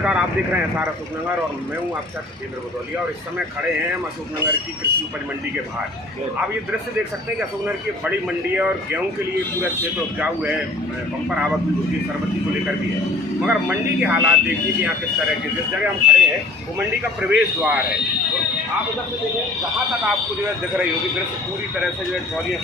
नमस्कार, आप देख रहे हैं सारा अशोकनगर और मैं हूं आपका सत्येंद्र भदौलिया और इस समय खड़े हैं हम अशोकनगर की कृषि उपज मंडी के बाहर। आप ये दृश्य देख सकते हैं कि अशोकनगर की बड़ी मंडी है और गेहूं के लिए पूरा क्षेत्र उपजाऊ है, बम्पर आवक भी होती है, सरबती को लेकर भी है। मगर मंडी के हालात देखिए कि यहाँ किस तरह के, जिस जगह हम खड़े हैं वो मंडी का प्रवेश द्वार है। तो आप उधर से देखें, जहाँ तक आपको जो है दिख रही होगी दृश्य, पूरी तरह से जो है ट्रॉलियाँ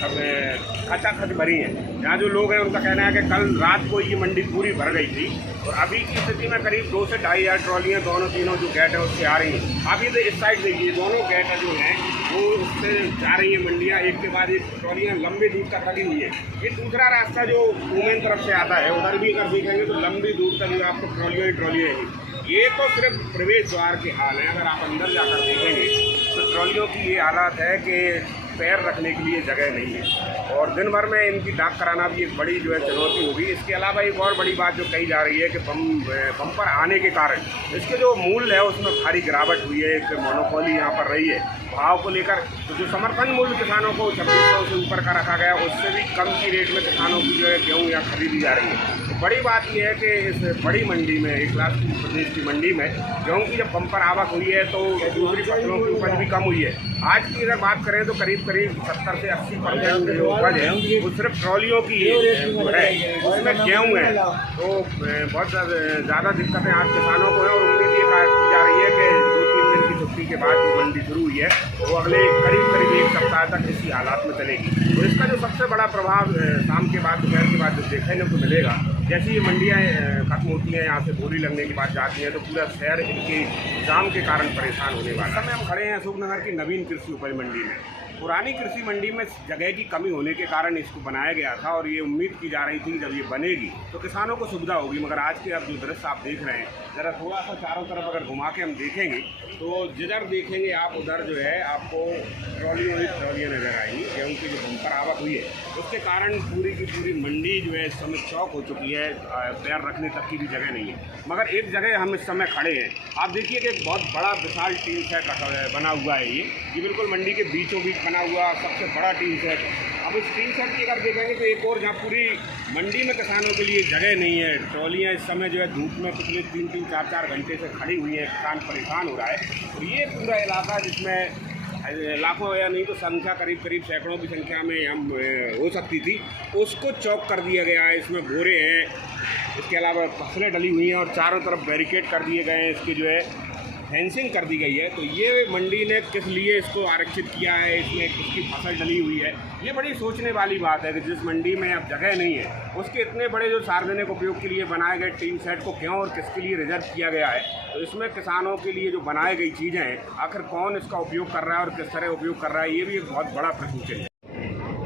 खचाखच भरी हैं। यहाँ जो लोग हैं उनका कहना है कि कल रात को ये मंडी पूरी भर गई थी और अभी की स्थिति में करीब 2 से 2,500 ट्रॉलियाँ दोनों तीनों जो गेट है उससे आ रही हैं। आप ये इस साइड देखिए, दोनों गेट जो हैं वो उससे जा रही हैं मंडियाँ, एक के बाद एक ट्रॉलियाँ लंबी दूर तक लगी हुई है। ये दूसरा रास्ता जो वुमेन तरफ से आता है, उधर भी अगर देखेंगे तो लंबी दूर तक आपको ट्रॉलियाँ ही ट्रॉलियाँ हैं। ये तो सिर्फ प्रवेश द्वार के हाल है। अगर आप अंदर जाकर देखेंगे तो ट्रॉलियों की ये हालत है कि पैर रखने के लिए जगह नहीं है और दिन भर में इनकी डाक कराना भी एक बड़ी जो है चुनौती होगी। इसके अलावा एक और बड़ी बात जो कही जा रही है कि बम्पर आने के कारण इसके जो मूल्य है उसमें भारी गिरावट हुई है, एक मोनोपोली यहाँ पर रही है भाव को लेकर। तो जो समर्थन मूल्य किसानों को 2600 से ऊपर का रखा गया, उससे भी कम की रेट में किसानों की जो है गेहूँ यहाँ खरीदी जा रही है। तो बड़ी बात यह है कि इस बड़ी मंडी में, एक लाख प्रदेश की मंडी में गेहूँ की जब बम्पर आवक हुई है तो दूसरी फसलों की उपज भी कम हुई है। आज की अगर बात करें तो करीब 70 से 80% जो उपज है वो सिर्फ ट्रॉलियों की है, उसमें गेहूँ है। तो बहुत ज़्यादा दिक्कतें आज किसानों को है और उम्मीद ये की जा रही है कि 2-3 दिन की छुट्टी के बाद जो मंडी शुरू हुई है वो अगले करीब 1 सप्ताह तक इसी हालात में चलेगी। तो इसका जो सबसे बड़ा प्रभाव शाम के बाद, दोपहर के बाद जो देखने को मिलेगा, जैसे ये मंडियाँ खत्म होती हैं, यहाँ से बोरी लगने के बाद जाती हैं तो पूरा शहर इनके जाम के कारण परेशान होने वाला है। हम खड़े हैं अशोकनगर की नवीन कृषि उपज मंडी में। पुरानी कृषि मंडी में जगह की कमी होने के कारण इसको बनाया गया था और ये उम्मीद की जा रही थी कि जब ये बनेगी तो किसानों को सुविधा होगी। मगर आज के अब जो दृश्य आप देख रहे हैं, ज़रा थोड़ा सा चारों तरफ अगर घुमा के हम देखेंगे तो जिधर देखेंगे आप उधर जो है आपको ट्रॉलियाँ नज़र आएंगी। गेहूँ की जो बम्पर आवक हुई है उसके कारण पूरी की पूरी मंडी जो है इस समय चौक हो चुकी है, पैर रखने तक की भी जगह नहीं है। मगर एक जगह हम इस समय खड़े हैं, आप देखिए कि एक बहुत बड़ा विशाल टीन सेट बना हुआ है। ये बिल्कुल मंडी के बीचों बीच बना हुआ सबसे बड़ा टीन सेट। अब इस टीन सेट की अगर देखेंगे तो एक और जहाँ पूरी मंडी में किसानों के लिए जगह नहीं है। ट्रॉलियाँ इस समय जो है धूप में पिछले 3-3, 4-4 घंटे से खड़ी हुई हैं, किसान परेशान हो रहा है। और ये पूरा इलाका जिसमें लाखों या नहीं तो संख्या करीब सैकड़ों की संख्या में हम हो सकती थी, उसको चौक कर दिया गया है। इसमें बोरे हैं, इसके अलावा फसलें डली हुई हैं और चारों तरफ बैरिकेड कर दिए गए हैं, इसकी जो है फेंसिंग कर दी गई है। तो ये मंडी ने किस लिए इसको आरक्षित किया है, इसमें किसकी फसल डली हुई है, ये बड़ी सोचने वाली बात है कि जिस मंडी में अब जगह नहीं है उसके इतने बड़े जो सार्वजनिक उपयोग के लिए बनाए गए टीन सेट को क्यों और किसके लिए रिजर्व किया गया है। तो इसमें किसानों के लिए जो बनाई गई चीज़ें हैं, आखिर कौन इसका उपयोग कर रहा है और किस तरह उपयोग कर रहा है, ये भी एक बहुत बड़ा प्रश्न चिन्ह है।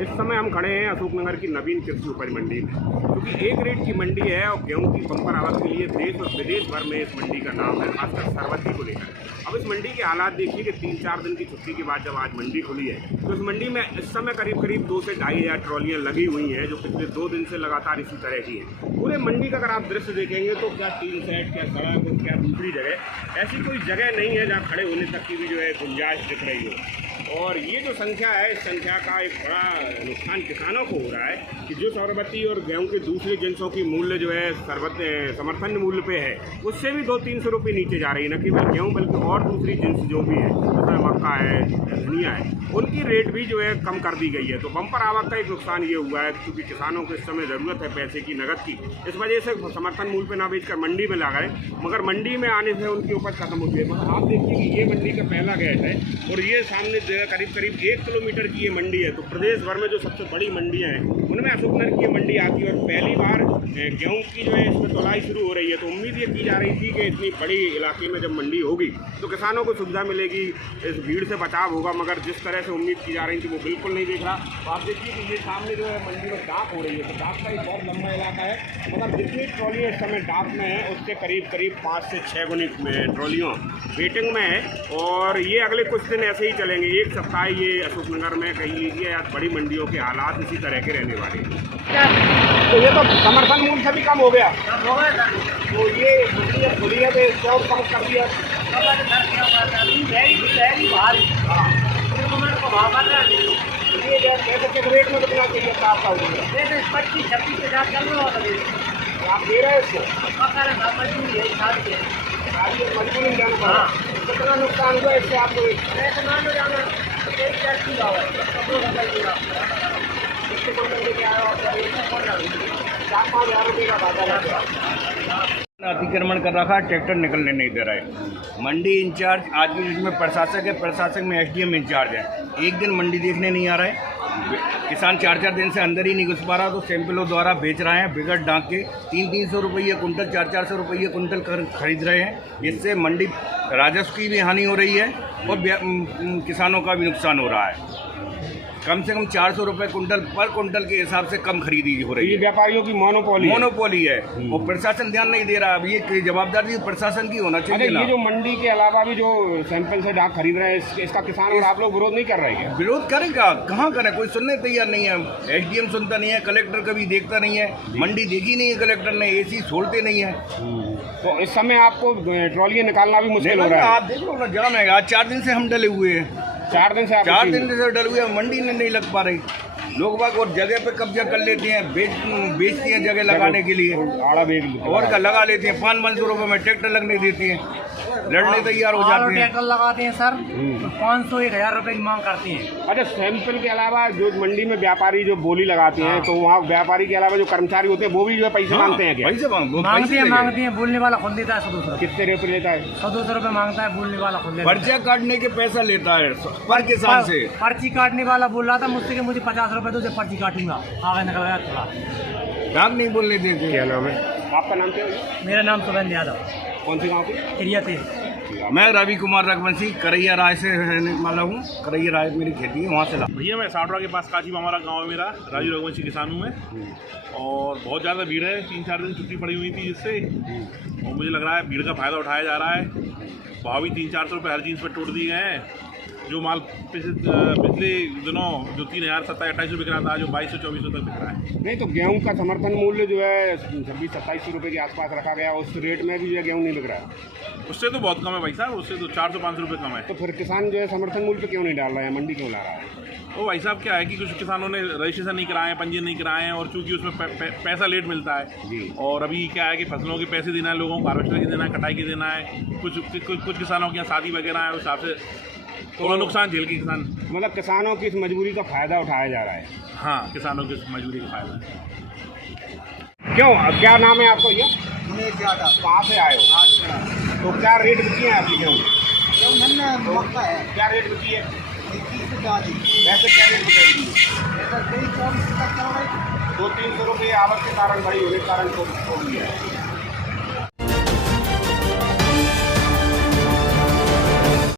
इस समय हम खड़े हैं अशोकनगर की नवीन कृषि उपज मंडी में, क्योंकि एक रेट की मंडी है और गेहूं की बम्पर आवक के लिए देश और विदेश भर में इस मंडी का नाम है, खासकर सरबती को लेकर। अब इस मंडी के हालात देखिए कि 3-4 दिन की छुट्टी के बाद जब आज मंडी खुली है तो इस मंडी में इस समय करीब 2 से 2,500 ट्रॉलियाँ लगी हुई हैं, जो पिछले 2 दिन से लगातार इसी तरह की हैं। पूरे मंडी का अगर आप दृश्य देखेंगे तो क्या टीन सेट, क्या सड़क, क्या दूसरी जगह, ऐसी कोई जगह नहीं है जहाँ खड़े होने तक की भी जो है गुंजाइश दिख रही हो। और ये जो संख्या है, इस संख्या का एक बड़ा नुकसान किसानों को हो रहा है कि जो सरबती और गेहूं के दूसरे जिनसों की मूल्य जो है समर्थन मूल्य पे है, उससे भी 200-300 रुपये नीचे जा रही है। न केवल गेहूं बल्कि और दूसरी जिन्स जो भी है, जैसे मक्का है, धनिया है, उनकी रेट भी जो है कम कर दी गई है। तो बम्पर आवक का एक नुकसान ये हुआ है क्योंकि किसानों को इस समय ज़रूरत है पैसे की, नगद की, इस वजह से समर्थन मूल्य पे ना बेचकर मंडी में ला गए, मगर मंडी में आने से उनकी उपज खत्म होती है। मगर आप देखिए कि ये मंडी का पहला गेट है और ये सामने करीब 1 किलोमीटर की ये मंडी है। तो प्रदेश भर में जो सबसे बड़ी मंडियां हैं उनमें अशोकनगर की ये मंडी आती है और पहली बार गेहूं की जो है इसमें तोलाई शुरू हो रही है। तो उम्मीद ये की जा रही थी कि इतनी बड़ी इलाके में जब मंडी होगी तो किसानों को सुविधा मिलेगी, इस भीड़ से बचाव होगा, मगर जिस तरह से उम्मीद की जा रही थी वो बिल्कुल नहीं दिख रहा। तो आप देखिए कि ये सामने जो है मंडी में डाक हो रही है, तो डाक का एक बहुत लंबा इलाका है, मगर जितनी ट्रॉली इस समय डाक में है उससे करीब 5 से 6 गुनी ट्रॉलियों वेटिंग में है। और ये अगले कुछ दिन ऐसे ही चलेंगे, 1 सप्ताह ये अशोकनगर में कह लीजिए या बड़ी मंडियों के हालात इसी तरह के रहने वाले हैं। तो ये तो समर्थन मूल्य से भी कम हो गया, तो ये खुली है तो इसको कम कर दिया। ये किस रेट में बिकना चाहिए था आपका? 25-26 हज़ार चल रहा है, आप दे रहे हैं इसको? आज ये मजबूरी में जाना पड़ा। कितना नुकसान हुआ इससे आपको? इतना हो जाना एक टैक्सी का है, इससे कोई लेके आया और 4-5 हज़ार रुपये का घाटा लग गया। अतिक्रमण कर रखा है, ट्रैक्टर निकलने नहीं दे रहा है। मंडी इंचार्ज आज की डेट में प्रशासक है, प्रशासक में एसडीएम इंचार्ज है। एक दिन मंडी देखने नहीं आ रहा है। किसान 4-4 दिन से अंदर ही नहीं घुस पा रहा, तो सैंपलों द्वारा बेच रहे हैं बिगड़ डांक के। 300-300 रुपये कुंटल, 400-400 रुपये कुंटल खरीद रहे हैं। इससे मंडी राजस्व की भी हानि हो रही है और किसानों का भी नुकसान हो रहा है। कम से कम 400 रुपये कुंटल पर कुंटल के हिसाब से कम खरीदी हो रही है। ये व्यापारियों की मोनोपोली है और प्रशासन ध्यान नहीं दे रहा। अब ये जवाबदारी प्रशासन की होना चाहिए ना। ये जो मंडी के अलावा भी जो सैंपल से डाक खरीद रहे हैं, इसका किसान और आप लोग विरोध नहीं कर रहे हैं? विरोध करेगा, कहाँ करें, कोई सुनने तैयार नहीं है। एसडीएम सुनता नहीं है, कलेक्टर कभी देखता नहीं है, मंडी देखी नहीं है कलेक्टर ने, एसी छोड़ते नहीं है। तो इस समय आपको ट्रॉली निकालना भी मुश्किल हो रहा है। आप देख लो ना, जाम है। आज 4 दिन से हम डले हुए हैं, 4 दिन से डले हुए हैं। मंडी में नहीं लग पा रही। लोग बाग और जगह पे कब्जा कर लेते हैं, बेचती हैं जगह लगाने के लिए, और का लगा लेते हैं। 500 रुपये में ट्रैक्टर लगने देती हैं, लड़ने तैयार हो जाते हैं। ट्रैक्टर लगाते हैं सर, 500-1000 रुपये की मांग करती हैं। अच्छा, सैंपल के अलावा जो मंडी में व्यापारी जो बोली लगाते हैं, तो वहाँ व्यापारी के अलावा जो कर्मचारी होते हैं वो भी जो है पैसे मांगते हैं क्या? पैसे मांगते हैं। बोलने वाला खुद देता है 100-200 रुपये। कितने रुपये लेता है? 100-200 रुपये मांगता है, बोलने वाला खुद देता है। पर्चा काटने के पैसा लेता है पर किसान से। पर्ची काटने वाला बोल रहा था मुझसे कि मुझे 50 रुपये दो, पर्ची काटूंगा। आगे निकल गया थोड़ा, नाम नहीं बोलने देते। क्या नाम है आपका? नाम क्या है? मेरा नाम सुरेंद्र यादव। कौन से गाँव के? एरिया 3। मैं रवि कुमार रघुवंशी करैया राय से रहने वाला हूँ। करैया राय मेरी खेती है, वहाँ से ला। भैया मैं सावड़ा के पास काशी हमारा गांव है मेरा। राजू रघुवंशी किसान हूँ मैं। और बहुत ज़्यादा भीड़ है, 3-4 दिन छुट्टी पड़ी हुई थी जिससे, और मुझे लग रहा है भीड़ का फ़ायदा उठाया जा रहा है। भाव भी 300-400 रुपये हर चीज़ पर तोड़ दिए गए हैं। जो माल पिछले दिनों जो 3027-28 बिक रहा था, जो 2200-2400 तक बिक रहा है। नहीं तो गेहूं का समर्थन मूल्य जो है 26-27 रुपये के आसपास रखा गया, उस रेट में भी जो है गेहूं नहीं बिक रहा है। उससे तो बहुत कम है भाई साहब, उससे तो 400-500 रुपये कम है। तो फिर किसान जो है समर्थन मूल्य पे क्यों नहीं डाल रहा है, मंडी क्यों ला रहा है? वो भाई साहब क्या है कि कुछ किसानों ने रजिस्ट्रेशन नहीं कराए हैं, पंजीयन नहीं कराए हैं, और चूंकि उसमें पैसा लेट मिलता है जी। और अभी क्या है कि फसलों के पैसे देना है लोगों को, हार्वेस्टर के देना है, कटाई के देना है। कुछ किसानों के यहाँ शादी वगैरह है, उस हिसाब से थोड़ा नुकसान झेल के किसान, मतलब किसानों की इस मजबूरी का फायदा उठाया जा रहा है। हाँ, किसानों की मजबूरी का फायदा है। क्यों, क्या नाम है आपको? ये उमेश यादव। कहाँ से आए हो? तो क्या रेट बिकी है आपकी गेहूँ? मक्का है, क्या रेट बिकी है? 21 से 40। वैसे क्या रेट बिकेगी? 23-24 तक चल रही है। 200-300 रुपये आवक के कारण बड़ी होने के कारण छोड़ दिया है।